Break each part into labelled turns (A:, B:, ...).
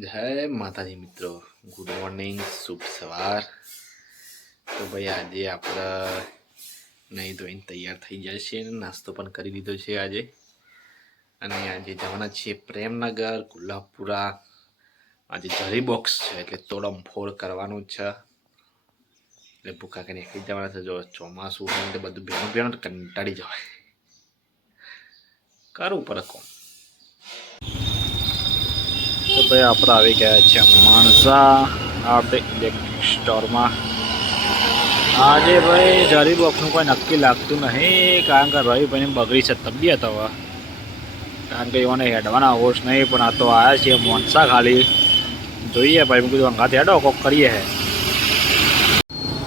A: જય માતાજી મિત્રો. ગુડ મોર્નિંગ શુભ સવાર. તો ભાઈ આજે આપણે નહીં ધોઈને તૈયાર થઈ જાય છે અને નાસ્તો પણ કરી દીધો છે આજે. અને આજે જવાના છીએ પ્રેમનગર, ગુલાબપુરા. આજે જરી બોક્સ છે, એટલે તોડમફોડ કરવાનું જ છે. એટલે ભૂખા કરીને એકલી જવાના છે, જો ચોમાસું હોય એટલે બધું ભેણું ભેણું કંટાળી જવાય. કરવું પડે કોમ. તો આપણે આવી ગયા છે માણસા આપણે ઇલેક્ટ્રિક સ્ટોરમાં આજે ભાઈ જરી બોક્સનું કોઈ નક્કી લાગતું નહીં, કારણ કે રવિભાઈની બગડી છે તબિયત હવે. કારણ કે એવાને હેડવાના હોશ નહીં, પણ આ તો આવ્યા છીએ મોનસા ખાલી. જોઈએ ભાઈ, મેં કીધું અંગાથી હેડો, કોક કરીએ હે.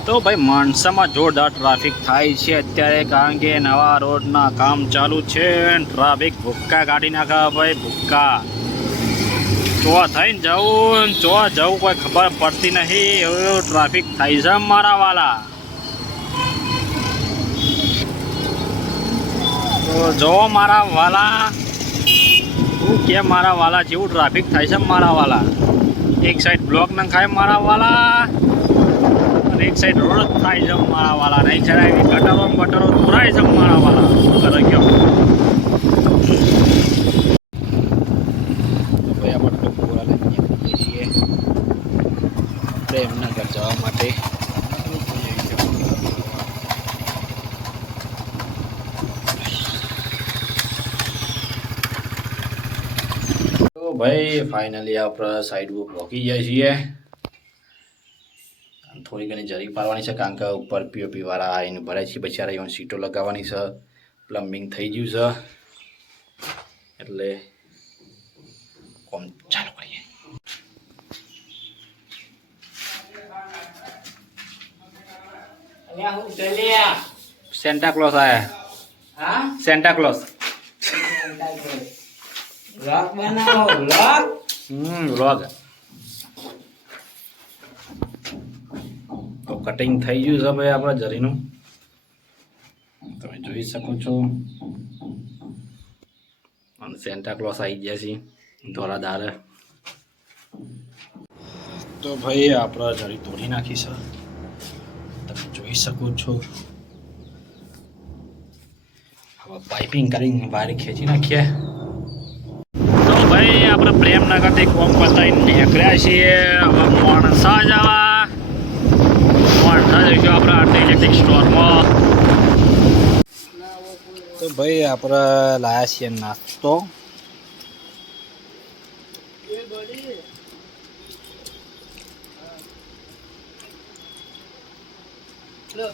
A: તો ભાઈ, માણસામાં જોરદાર ટ્રાફિક થાય છે અત્યારે, કારણ કે નવા રોડના કામ ચાલુ છે ટ્રાફિક ભૂક્કા કાઢી નાખા ભાઈ, ભૂક્કા. જોવા થઈને જવું જોવા જવું કોઈ ખબર પડતી નહીં. એવું ટ્રાફિક થાય છે મારા વાલા. તો જો મારા વાલા. શું કે મારા વાલા જેવું ટ્રાફિક થાય છે મારા વાલા. એક સાઈડ બ્લોક નખાય મારા વાલા અને એક સાઈડ રોડ જ થાય છે મારા વાલા. એક સાઈડ આવી ગટરો ગટરો દોરાય છે મારા વાલા. કરે કયો તો ભાઈ આપણે તો પૂરા લઈને નીકળીએ છીએ જવા માટે. ભાઈ ફાઇનલી આપણે સાઈડ બુક રોકી જાય છીએ. થોડી ઘણી જરી પાડવાની છે, કારણ કે ઉપર પીઓપી વાળા આવીને ભરાય છે. બચારા એમાં સીટો લગાવવાની છે. પ્લમ્બિંગ થઈ ગયું છે. એટલે કોમ ચાલુ કરીએ
B: અલ્યા હું ચલ્યા
A: સેન્ટા ક્લોઝ આયા. સેન્ટા ક્લોઝ
B: વ્લોગ બનાવો વ્લોગ
A: હમ વ્લોગ તો કટિંગ થઈ ગયું છે ભાઈ આપણે જરીનું. તમે જોઈ શકો છો. અને સેન્ટા ક્લોસ આવી ગયા છે ધોળા દારે તો ભાઈ આપણે જરી તોડી નાખી છે. જોઈ શકો છો. હવે પાઇપિંગ કરીને બહાર ખેંચી નાખીએ. તો ભાઈ, આપણે પ્રેમનગરથી કોમ પતાવીને નીકળ્યા છીએ. હવે માણસા જવા માણસા જઈશું આપણે આટલી ઇલેક્ટ્રિક સ્ટોરમાં તો ભાઈ, આપણે લાયા છીએ નાસ્તો. 乐。